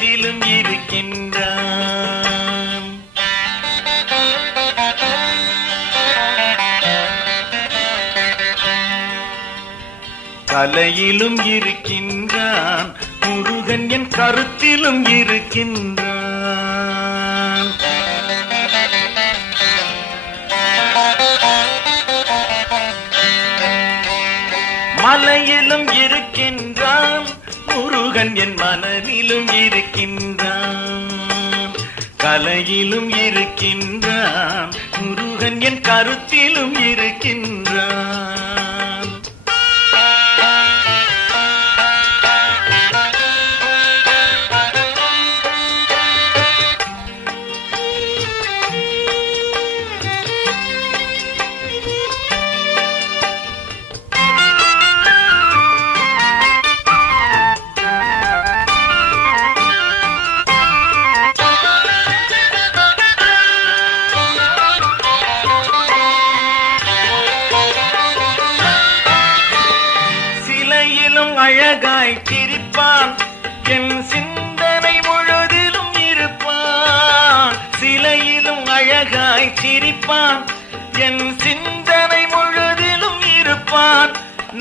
மனதிலும் இருக்கின்றான். கலையிலும் இருக்கின்றான், முருகன் என் கருத்திலும் இருக்கின்றான். மலையிலும் இருக்கின்றான், முருகன் என் மனதிலும் இருக்கின்றான். கலையிலும் இருக்கின்றான், முருகன் என் கருத்திலும் இருக்கின்றான். அழகாய் சிரிப்பான், என் சிந்தனை முழுதிலும் இருப்பான். சிலையிலும் அழகாய் சிரிப்பான், என் சிந்தனை முழுதிலும் இருப்பான்.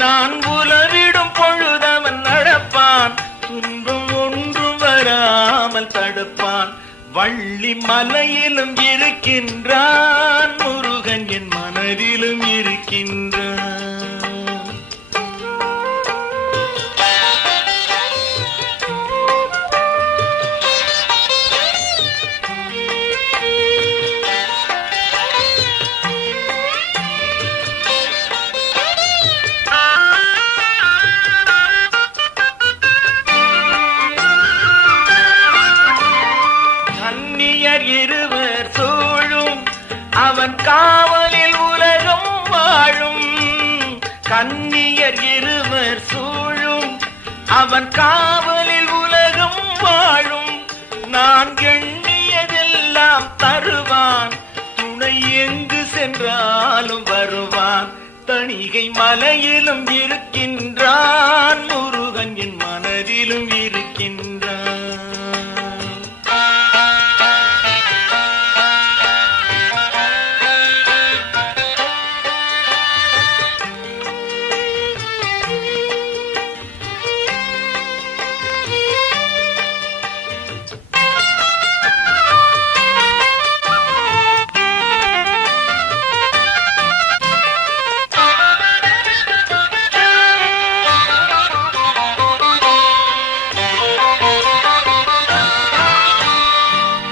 நான் உலவிடும் பொழுதவன் நடப்பான், துன்பம் ஒன்றும் வராமல் தடுப்பான். வள்ளி மலையிலும் இருக்கின்றான், முருகன் என் மனதிலும் இருக்கின்றான். இருவர் சூழும் அவன் காவலில் உலகம் வாழும். கன்னியர் இருவர் சூழும் அவன் காவலில் உலகம் வாழும். நான் எண்ணியதெல்லாம் தருவான், துணை எங்கு சென்றாலும் வருவான். தணிகை மலையிலும் இருக்கின்றான், முருகன் என் மனதிலும் இருக்கின்றான்.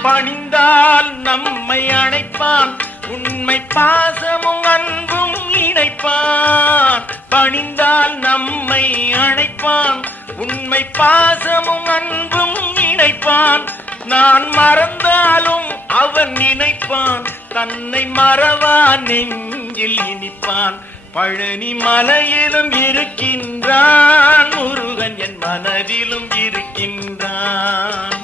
பணிந்தால் நம்மை அணைப்பான், உண்மை பாசமும் அன்பும் இணைப்பான். பணிந்தால் நம்மை அணைப்பான், உண்மை பாசமும் அன்பும் இணைப்பான். நான் மறந்தாலும் அவன் நினைப்பான், தன்னை மறவான் நெஞ்சில் இனிப்பான். பழனி மலையிலும் இருக்கின்றான், முருகன் என் மனதிலும் இருக்கின்றான்.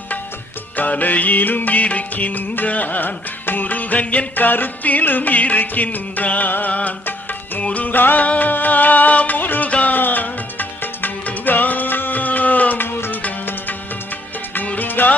கலையிலும் இருக்கின்றான், முருகன் என் கருத்திலும் இருக்கின்றான். முருகா முருகா முருகா முருகா முருகா.